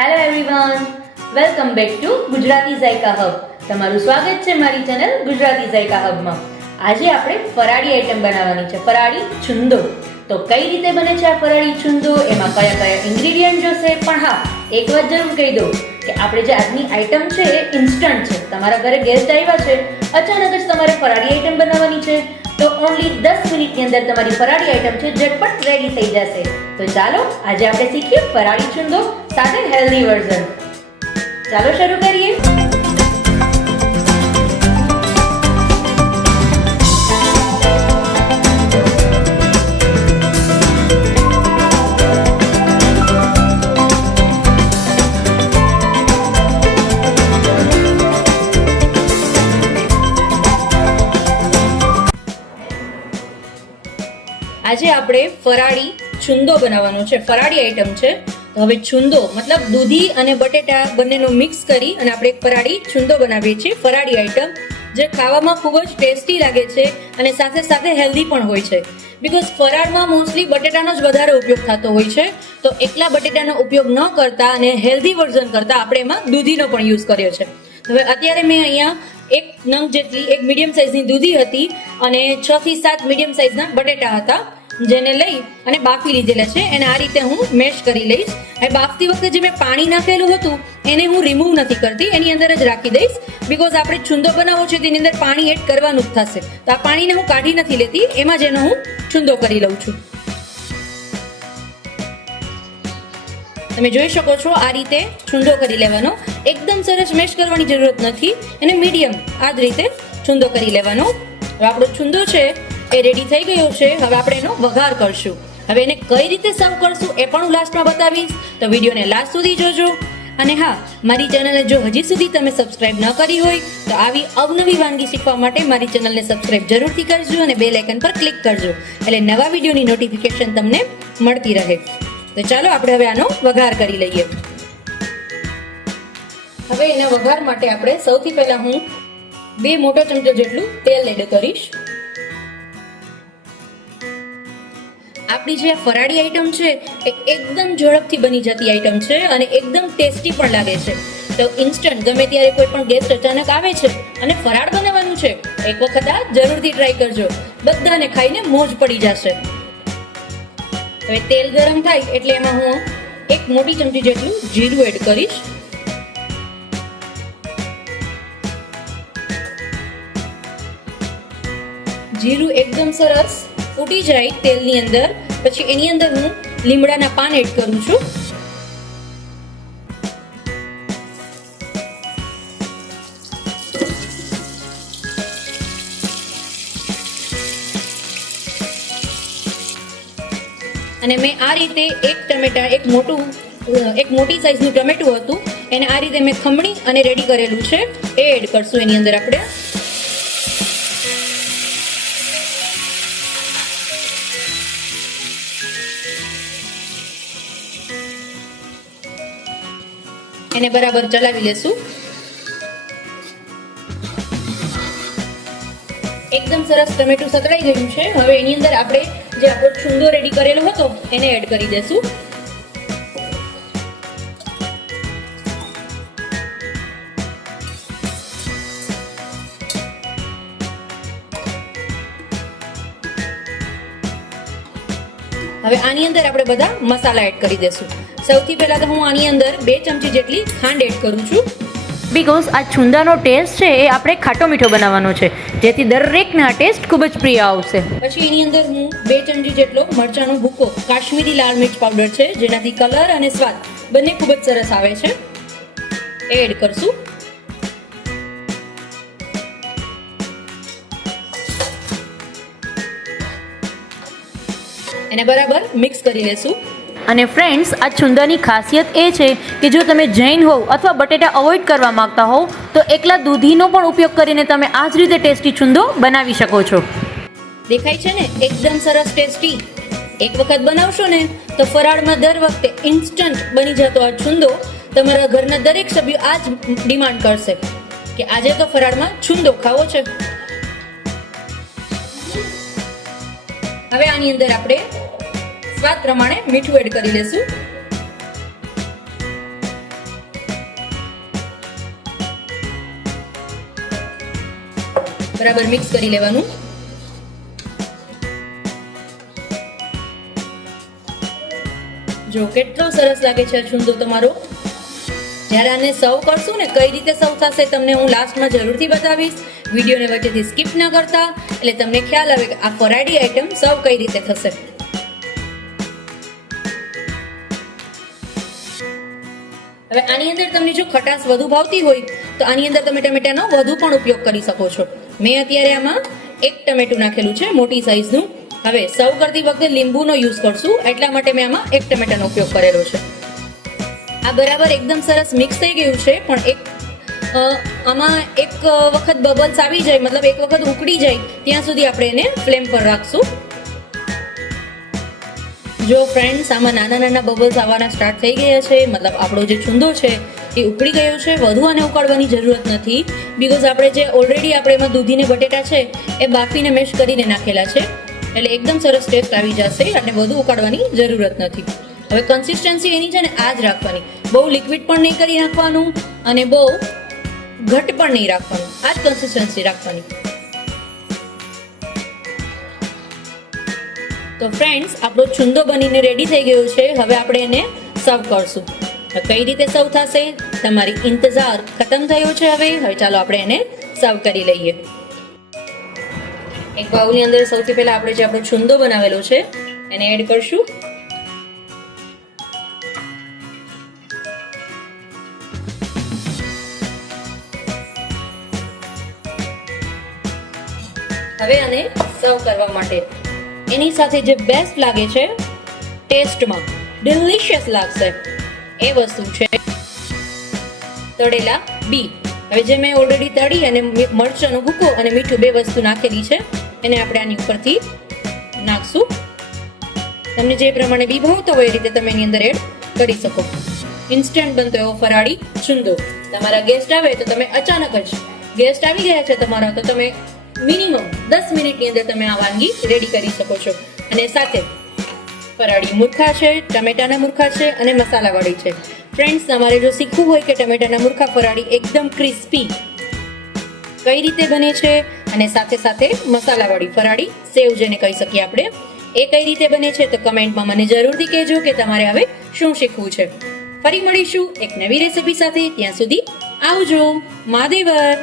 Hello everyone welcome back to Gujarati Zayka hub તમારું સ્વાગત છે મારી ચેનલ ગુજરાતી ઝાયકા હબમાં આજે આપણે ફરાળી આઈટમ બનાવવાની છે, ફરાળી છુંદો. તો કઈ રીતે બને છે આ ફરાળી છુંદો? એમાં કયા કયા ઇન્ગ્રેડિયન્ટ જોશે? પણ હા, એક વાત જરૂર કહી દઉં કે આપણે જે આજની આઈટમ છે એ ઇન્સ્ટન્ટ છે. તમારા ઘરે ગેસ્ટ આવ્યા છે, અચાનક જ તમારે ફરાળી આઈટમ બનાવવાની છે. તો ઓનલી દસ મિનિટની અંદર તમારી ફરાળી આઈટમ છે, ઝટપટ રેડી થઈ જશે. તો ચાલો, આજે આપણે શીખીએ ફરાળી છુંદો સાથે હેલ્ધી વર્ઝન ચાલો શરૂ કરીએ. આજે આપણે ફરાળી છુંદો બનાવવાનો છે. ફરાળી આઈટમ છે. તો હવે છુંદો, મતલબ દૂધી અને બટેટા બંનેનો મિક્સ કરી અને આપણે એક ફરાળી છુંદો બનાવીએ છીએ. ફરાળી આઈટમ જે ખાવામાં ખૂબ જ ટેસ્ટી લાગે છે અને સાથે સાથે હેલ્ધી પણ હોય છે. બિકોઝ ફરાળમાં મોસ્ટલી બટેટાનો જ વધારે ઉપયોગ થતો હોય છે. તો એકલા બટેટાનો ઉપયોગ ન કરતા અને હેલ્ધી વર્ઝન કરતા આપણે એમાં દૂધીનો પણ યુઝ કર્યો છે. હવે અત્યારે મેં અહીંયા એક નંગ જેટલી, એક મીડિયમ સાઇઝની દૂધી હતી અને છ થી સાત મીડિયમ સાઇઝના બટેટા હતા. જેને લઈ અને બાફી લીધેલા છે. એને આ રીતે હું મેશ કરી લઈશ. અને બાફતી વખતે જે મેં પાણી નાખેલું હતું, એને હું રિમૂવ નથી કરતી. એની અંદર જ રાખી દઈશ. બિકોઝ આપણે છુંદો બનાવવો છે, તેની અંદર પાણી એડ કરવાનું જ થશે. તો આ પાણીને હું કાઢી નથી લેતી. એમાં જ એનો હું છુંદો કરી લઉં છું. તમે જોઈ શકો છો આ રીતે છુંદો કરી લેવાનો. એકદમ સરસ મેશ કરવાની જરૂરત નથી. અને મીડિયમ આ જ રીતે છુંદો કરી લેવાનો. આપણો છુંદો છે એ રેડી થઈ ગયો છે. હવે આપણે એનો વઘાર કરશું. હવે એને કઈ રીતે સર્વ કરશું એ પણ હું લાસ્ટમાં બતાવીશ. તો વિડીયોને લાસ્ટ સુધી જોજો. અને હા, મારી ચેનલને જો હજી સુધી તમે સબસ્ક્રાઇબ ન કરી હોય, તો આવી અવનવી વાનગી શીખવા માટે મારી ચેનલને સબસ્ક્રાઇબ જરૂરથી કરજો અને બેલ આઇકન પર ક્લિક કરજો. એટલે નવા વિડીયોની નોટિફિકેશન તમને મળતી રહે. તો ચાલો આપણે હવે આનો વઘાર કરી લઈએ. હવે એના વઘાર માટે આપણે સૌથી પહેલા હું બે મોટો ચમચો જેટલું તેલ એડ કરીશ. આપણી જે આ ફરાળી આઈટમ છે, એ એકદમ ઝડપથી બની જતી આઈટમ છે અને એકદમ ટેસ્ટી પણ લાગે છે. તો ઇન્સ્ટન્ટ ગમે ત્યારે કોઈ પણ ગેસ્ટ અચાનક આવે છે અને ફરાળ બનાવવાનું છે, એક વખત આ જરૂરથી ટ્રાય કરજો. બધાને ખાઈને મોજ પડી જશે. હવે તેલ ગરમ થાય એટલે એમાં હું એક મોટી ચમચી જેટલું જીરું એડ કરીશ. જીરું એકદમ સરસ ફૂટી જાય તેલની અંદર. પછી એની અંદર હું લીમડાના પાન એડ કરું છું. અને મેં આ રીતે એક ટમેટા, એક મોટું, એક મોટી સાઈઝનું ટમેટું હતું, એને આ રીતે મેં ખમણી અને રેડી કરેલું છે. એ એડ કરશું એની અંદર આપણે. એને બરાબર ચલાવી લેશું. એકદમ સરસ ટમેટું સતળાઈ ગયું છે. હવે એની અંદર આપણે જે આપણો છુંદો રેડી કરેલો હતો, એને એડ કરી દેશું. હવે આની અંદર આપણે બધા મસાલા એડ કરી દેશું. સૌથી પહેલાં તો હું આની અંદર બે ચમચી જેટલી ખાંડ એડ કરું છું. બિકોઝ આ છુંદાનો ટેસ્ટ છે એ આપણે ખાટો મીઠો બનાવવાનો છે. જેથી દરેકને આ ટેસ્ટ ખૂબ જ પ્રિય આવશે. પછી એની અંદર હું બે ચમચી જેટલો મરચાંનો ભૂકો કાશ્મીરી લાલ મિર્ચ પાવડર છે જેનાથી કલર અને સ્વાદ બંને ખૂબ જ સરસ આવે છે. એ એડ કરશું. એને બરાબર મિક્સ કરી લેશું. અને ફ્રેન્ડ્સ આ છુંદાની ખાસિયત એ છે કે જો તમે જૈન હોવ અથવા બટેટા અવોઇડ કરવા માંગતા હોવ, તો એકલા દૂધીનો પણ ઉપયોગ કરીને તમે આ જ રીતે ટેસ્ટી છુંદો બનાવી શકો છો. દેખાય છે ને? એકદમ સરસ ટેસ્ટી. એક વખત બનાવશો ને, તો ફરાળમાં દર વખતે ઇન્સ્ટન્ટ બની જતો આ છુંદો તમારા ઘરના દરેક સભ્યો આ જ ડિમાન્ડ કરશે કે આજે તો ફરાળમાં છુંદો ખાવો છે. હવે આની અંદર આપણે સ્વાદ પ્રમાણે મીઠું એડ કરી લેશું. બરાબર મિક્સ કરી લેવાનું. જો કેટલો સરસ લાગે છે છુંદો તમારો. જ્યારે આને સર્વ કરશું ને કઈ રીતે સર્વ થશે તમને હું લાસ્ટમાં જરૂરથી બતાવીશ. વિડીયોને વચ્ચેથી સ્કીપ ના કરતા, એટલે તમને ખ્યાલ આવે કે આ ફરાડી આઈટમ સર્વ કઈ રીતે થશે. હવે આની અંદર તમને જો ખટાશ વધુ ભાવતી હોય, તો આની અંદર તમે ટમેટાનો વધુ પણ ઉપયોગ કરી શકો છો. મેં અત્યારે આમાં એક ટમેટું નાખેલું છે, મોટી સાઈઝનું. હવે સર્વ કરતી વખતે લીંબુનો યુઝ કરશું, એટલા માટે મેં આમાં એક ટમેટાનો ઉપયોગ કરેલો છે. આ બરાબર એકદમ સરસ મિક્સ થઈ ગયું છે, પણ એક આમાં એક વખત બબલ્સ આવી જાય, મતલબ એક વખત ઉકળી જાય, ત્યાં સુધી આપણે એને ફ્લેમ પર રાખશું. જો ફ્રેન્ડ્સ આમાં નાના નાના બબલ્સ આવવાના સ્ટાર્ટ થઈ ગયા છે, મતલબ આપણો જે છુંદો છે એ ઉકળી ગયો છે, વધુ આને ઉકાળવાની જરૂરત નથી બીકોઝ આપણે જે ઓલરેડી આપણે એમાં દૂધીને બટેટા છે, એ બાફીને મેશ કરીને નાખેલા છે, એટલે એકદમ સરસ ટેસ્ટ આવી જશે અને વધુ ઉકાળવાની જરૂરત નથી. હવે કન્સિસ્ટન્સી એની છે ને આ જ રાખવાની. બહુ લિક્વિડ પણ નહીં કરી નાખવાનું અને બહુ ઘટ પણ નહીં રાખવાનું. આ જ કન્સિસ્ટન્સી રાખવાની. તો ફ્રેન્ડ્સ આપણો છુંદો બનીને રેડી થઈ ગયો છે. હવે આપણે એને સર્વ કરશું. તો કઈ રીતે સર્વ થશે? તમારી ઇંતજાર ખતમ થયો છે હવે. હવે ચાલો આપણે એને સર્વ કરી લઈએ. એક બાઉલની અંદર સૌથી પહેલા આપણે જે આપણો છુંદો બનાવેલો છે, એને એડ કરશું. હવે આને સર્વ કરવા માટે એની સાથે જે બેસ્ટ લાગે છે ટેસ્ટમાં ડિલિશિયસ લાગશે. એ વસ્તુ છે તળેલા બી. હવે જે મેં ઓલરેડી તળી અને મરચાંનો ભૂકો અને મીઠું બે વસ્તુ નાખેલી છે, એને આપણે આની ઉપરથી નાખશું. તમને જે પ્રમાણે બી ભાવતો હોય એ રીતે તમે એની અંદર એડ કરી શકો. ઇન્સ્ટન્ટ બનતો એવો ફરાળી છુંદો તમારા ગેસ્ટ આવે તો તમે અચાનક જ ગેસ્ટ આવી ગયા છે તમારા, તો તમે મિનિમમ દસ મિનિટની અંદર તમે આ વાનગી રેડી કરી શકો છો. અને સાથે ફરાળી મૂર્ખા છે, ટમેટાના મૂર્ખા છે અને મસાલાવાળી છે. ફ્રેન્ડ્સ તમારે જો શીખવું હોય કે ટમેટાના મૂર્ખા ફરાળી એકદમ ક્રિસ્પી કઈ રીતે બને છે અને સાથે સાથે મસાલાવાળી ફરાળી સેવ જેને કહી શકીએ આપણે, એ કઈ રીતે બને છે તો કમેન્ટમાં મને જરૂરથી કહેજો કે તમારે હવે શું શીખવું છે. ફરી મળીશું એક નવી રેસિપી સાથે, ત્યાં સુધી આવજો. માદેવર